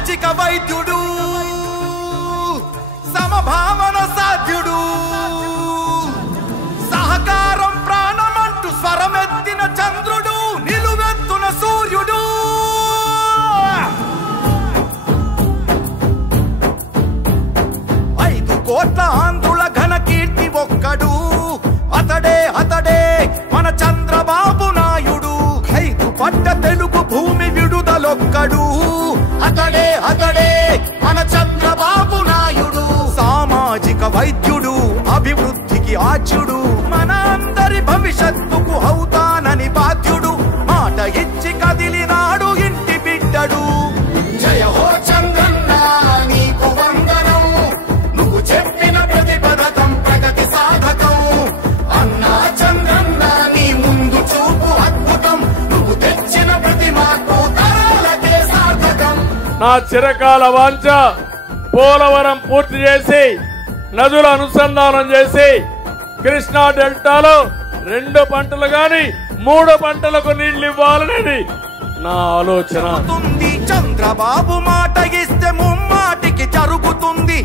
సామాజిక వైద్యుడు సమభావన సాధ్యుడు సహకారం ప్రాణమంటూ స్వరమెత్తిన చంద్రుడు నిలువెత్తున సూర్యుడు 5 కోట్ల ఆంధ్రుల ఘన కీర్తి ఒక్కడు అతడే మన చంద్రబాబు నాయుడు 5 పట్ట తెలుగు భూమి విడుదలొక్కడు అతడే మన చంద్రబాబు నాయుడు సామాజిక వైద్యుడు అభివృద్ధికి ఆద్యుడు మన అందరి భవిష్యత్తుకు అవుతానని బాధ్యుడు మాట ఇచ్చి కదిలినాడు ఇంటి బిడ్డడు జయ హో చంద్రన్న నీకు వందనం నువ్వు చెప్పిన ప్రతి పథకం ప్రగతి సాధకం అన్నా చంద్రన్న నీ ముందు చూపు అద్భుతం నువ్వు తెచ్చిన ప్రతి మార్పు తరాలకే సార్థకం నా చిరకాల వాంఛ పోలవరం పూర్తి చేసి నదుల అనుసంధానం చేసి కృష్ణా డెల్టాలో 2 పంటలు గాని 3 పంటలకు నీళ్లు ఇవ్వాలనేది నా ఆలోచన. చంద్రబాబు మాట ఇస్తే ముమ్మాటికి జరుగుతుంది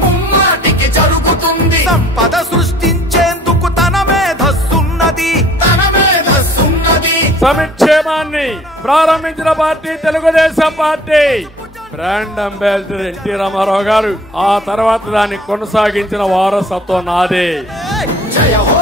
సంపద సృష్టించేందుకు తన మేధస్సున్నది సంక్షేమాన్ని ప్రారంభించిన party Telugu Desam party. Brand ambassador NT Rama Rao garu ఆ తర్వాత దాన్ని కొనసాగించిన వారసత్వం నాదే. జయ హో